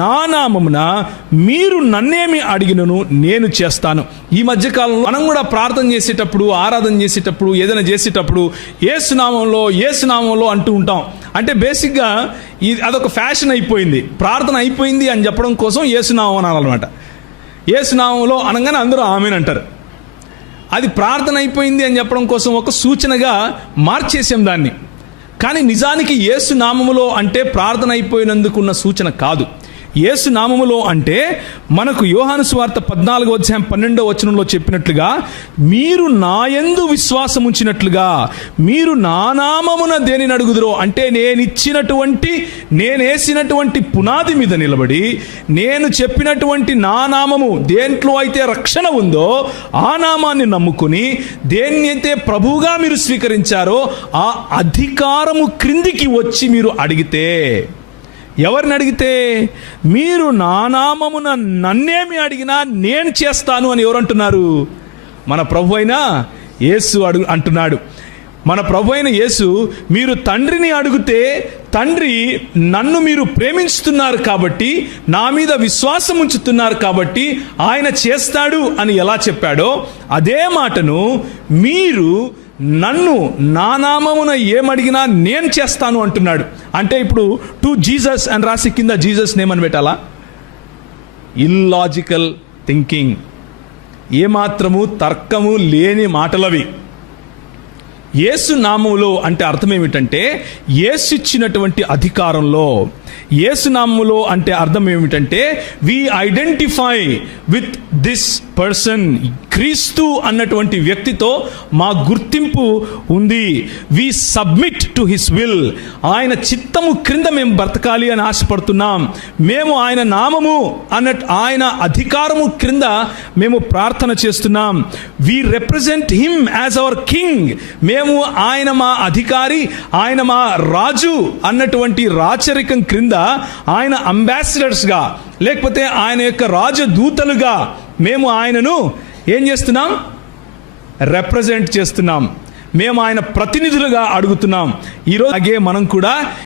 నా నామమున మీరు నన్నేమి అడిగినను నేను చేస్తాను. ఈ మధ్యకాలంలో మనం కూడా ప్రార్థన చేసేటప్పుడు, ఆరాధన చేసేటప్పుడు, ఏదైనా చేసేటప్పుడు యేసునామంలో అంటూ ఉంటాం. అంటే బేసిక్గా అదొక ఫ్యాషన్ అయిపోయింది. ప్రార్థన అయిపోయింది అని చెప్పడం కోసం యేసునామం అనాలన్నమాట. యేసునామంలో అనగానే అందరూ ఆమేన్ అంటారు. అది ప్రార్థన అయిపోయింది అని చెప్పడం కోసం ఒక సూచనగా మార్చేసాం దాన్ని. కానీ నిజానికి యేసు నామములో అంటే ప్రార్థన అయిపోయినందుకున్న సూచన కాదు. యేసు నామములో అంటే మనకు యోహాను సువార్త 14:12 చెప్పినట్లుగా, మీరు నాయందు విశ్వాసం ఉంచినట్లుగా మీరు నా నామమున దేనిని అడుగుదురో, అంటే నేనేసినటువంటి పునాది మీద నిలబడి, నేను చెప్పినటువంటి నా నామము దేంట్లో అయితే రక్షణ ఉందో ఆ నామాన్ని నమ్ముకుని, దేన్నైతే ప్రభువుగా మీరు స్వీకరించారో ఆ అధికారము క్రిందికి వచ్చి మీరు అడిగితే, ఎవరిని అడిగితే, మీరు నా నామమున నన్నేమి అడిగినా నేను చేస్తాను అని ఎవరు అంటున్నారు? మన ప్రభు అయిన యేసు అంటున్నాడు. మన ప్రభు అయిన యేసు, మీరు తండ్రిని అడిగితే, తండ్రి నన్ను మీరు ప్రేమించుతున్నారు కాబట్టి, నా మీద విశ్వాసం ఉంచుతున్నారు కాబట్టి ఆయన చేస్తాడు అని ఎలా చెప్పాడో, అదే మాటను మీరు నన్ను నా నామమున ఏమడిగినా నేను చేస్తాను అంటున్నాడు. అంటే ఇప్పుడు టు జీసస్ అని రాసి కింద జీసస్ నేమ్ అని పెట్టాలా? ఇల్లాజికల్ థింకింగ్, ఏమాత్రము తర్కము లేని మాటలవి. యేసు నామములో అంటే అర్థం ఏమిటంటే, యేసు ఇచ్చినటువంటి అధికారంలో. యేసు నామములో అంటే అర్థం ఏమిటంటే, we identify with this person. క్రీస్తు అన్నటువంటి వ్యక్తితో మా గుర్తింపు ఉంది. We submit to his will. ఆయన చిత్తము క్రింద మేము బ్రతకాలి అని ఆశపడుతున్నాం. మేము ఆయన నామము ఆయన అధికారము క్రింద మేము ప్రార్థన చేస్తున్నాం. We represent him as our king. మేము ఆయన మా అధికారి, ఆయన మా రాజు అన్నటువంటి రాచరికం క్రింద ఆయన అంబాసిడర్స్గా, లేకపోతే ఆయన యొక్క రాజదూతలుగా మేము ఆయనను ఏం చేస్తున్నాం? రిప్రజెంట్ చేస్తున్నాం. మేము ఆయన ప్రతినిధులుగా అడుగుతున్నాం. ఈరోజు అలాగే మనం కూడా